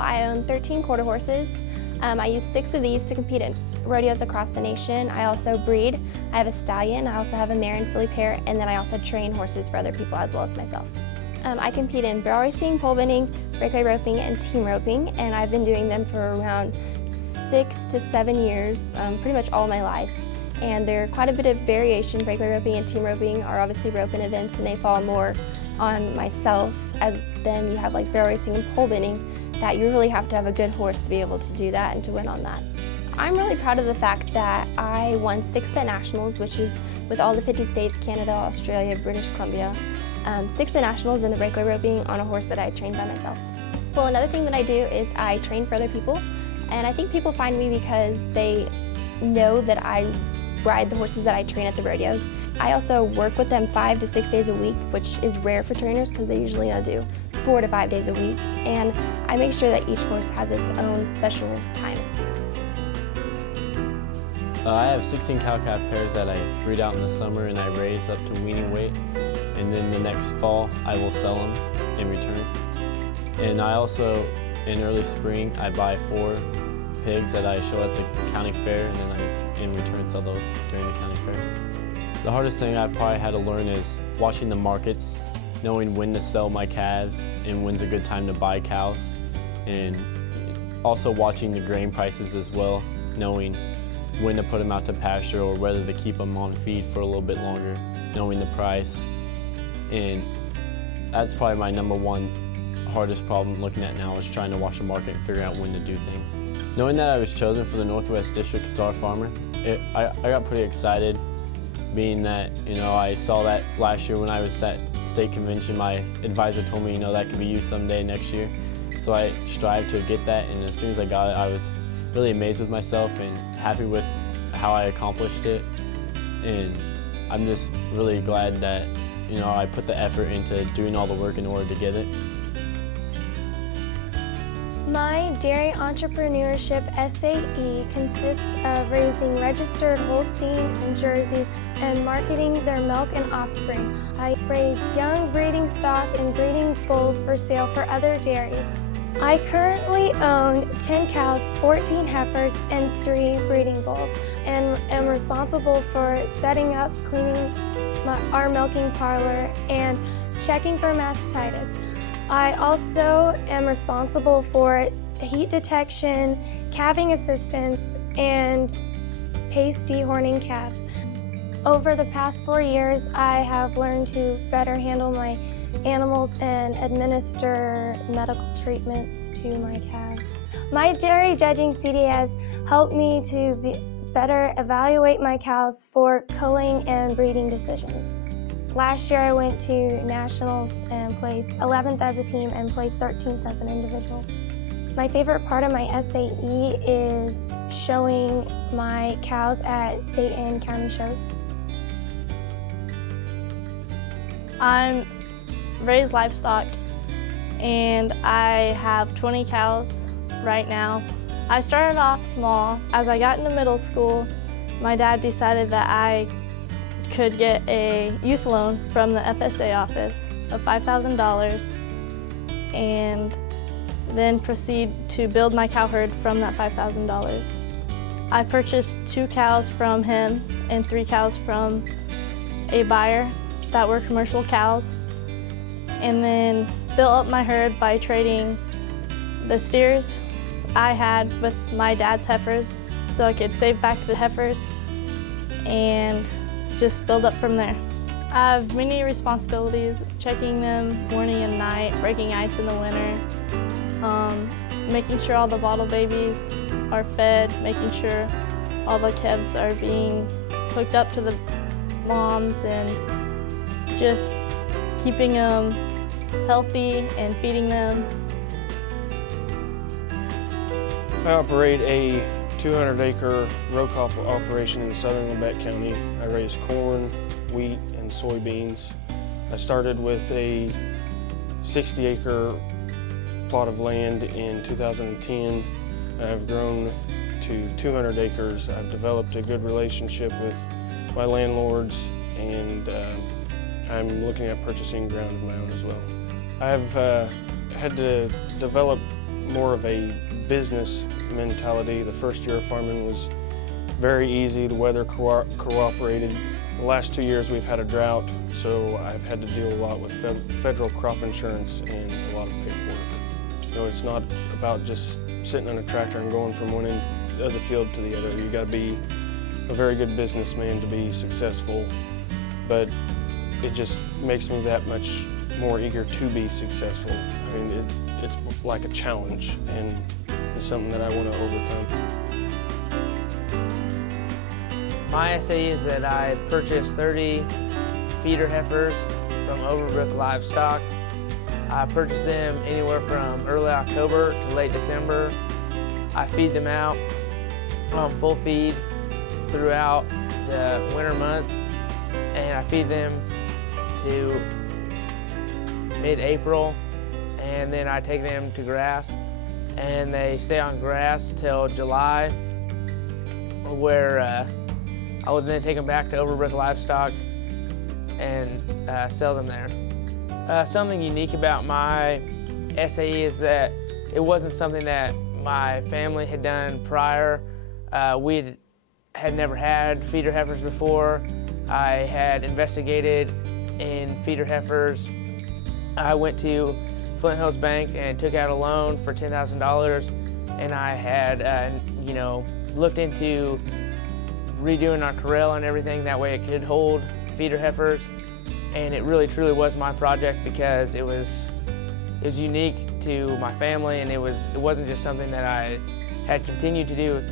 I own 13 quarter horses. I use 6 of these to compete in rodeos across the nation. I also breed. I have a stallion, I also have a mare and filly pair, and then I also train horses for other people as well as myself. I compete in barrel racing, pole bending, breakaway roping, and team roping, and I've been doing them for around 6 to 7 years, pretty much all my life. And there are quite a bit of variation. Breakaway roping and team roping are obviously roping events, and they fall more on myself, as then you have like barrel racing and pole bending, that you really have to have a good horse to be able to do that and to win on that. I'm really proud of the fact that I won 6th at Nationals, which is with all the 50 states, Canada, Australia, British Columbia. 6th at Nationals in the breakaway roping on a horse that I trained by myself. Well, another thing that I do is I train for other people, and I think people find me because they know that I ride the horses that I train at the rodeos. I also work with them 5 to 6 days a week, which is rare for trainers because they usually do 4 to 5 days a week, and I make sure that each horse has its own special time. I have 16 cow-calf pairs that I breed out in the summer and I raise up to weaning weight, and then the next fall I will sell them in return. And I also, in early spring, I buy 4 pigs that I show at the county fair, and then I, in return, sell those during the county fair. The hardest thing I've probably had to learn is watching the markets, knowing when to sell my calves and when's a good time to buy cows, and also watching the grain prices as well, knowing when to put them out to pasture or whether to keep them on feed for a little bit longer, knowing the price. And that's probably my #1 hardest problem looking at now, is trying to watch the market and figure out when to do things. Knowing that I was chosen for the Northwest District Star Farmer, I got pretty excited, being that, I saw that last year when I was at state convention. My advisor told me, that could be you someday next year. So I strived to get that, and as soon as I got it, I was really amazed with myself and happy with how I accomplished it. And I'm just really glad that, I put the effort into doing all the work in order to get it. My dairy entrepreneurship SAE consists of raising registered Holstein and Jerseys and marketing their milk and offspring. I raise young breeding stock and breeding bulls for sale for other dairies. I currently own 10 cows, 14 heifers, and 3 breeding bulls, and am responsible for setting up, cleaning our milking parlor, and checking for mastitis. I also am responsible for heat detection, calving assistance, and pace dehorning calves. Over the past 4 years, I have learned to better handle my animals and administer medical treatments to my calves. My dairy judging CD has helped me to better evaluate my cows for culling and breeding decisions. Last year I went to nationals and placed 11th as a team and placed 13th as an individual. My favorite part of my SAE is showing my cows at state and county shows. I'm raised livestock, and I have 20 cows right now. I started off small. As I got into middle school, my dad decided that I could get a youth loan from the FSA office of $5,000 and then proceed to build my cow herd from that $5,000. I purchased 2 cows from him and 3 cows from a buyer that were commercial cows, and then built up my herd by trading the steers I had with my dad's heifers so I could save back the heifers and just build up from there. I have many responsibilities: checking them morning and night, breaking ice in the winter, making sure all the bottle babies are fed, making sure all the calves are being hooked up to the moms, and just keeping them healthy and feeding them. I operate a 200-acre row crop operation in southern Labette County. I raise corn, wheat, and soybeans. I started with a 60-acre plot of land in 2010. I've grown to 200 acres. I've developed a good relationship with my landlords, and I'm looking at purchasing ground of my own as well. I've had to develop more of a business mentality. The first year of farming was very easy. The weather cooperated. The last 2 years we've had a drought, so I've had to deal a lot with federal crop insurance and a lot of paperwork. You know, it's not about just sitting in a tractor and going from one end of the field to the other. You got to be a very good businessman to be successful, but it just makes me that much more eager to be successful. I mean, it's like a challenge, and it's something that I want to overcome. My SAE is that I purchased 30 feeder heifers from Overbrook Livestock. I purchased them anywhere from early October to late December. I feed them out on full feed throughout the winter months, and I feed them to mid-April, and then I take them to grass, and they stay on grass till July, where I would then take them back to Overbrook Livestock and sell them there. Something unique about my SAE is that it wasn't something that my family had done prior. We had never had feeder heifers before. I had investigated in feeder heifers. I went to Flint Hills Bank and took out a loan for $10,000, and I had looked into redoing our corral and everything, that way it could hold feeder heifers, and it really truly was my project because it was unique to my family, and it wasn't just something that I had continued to do.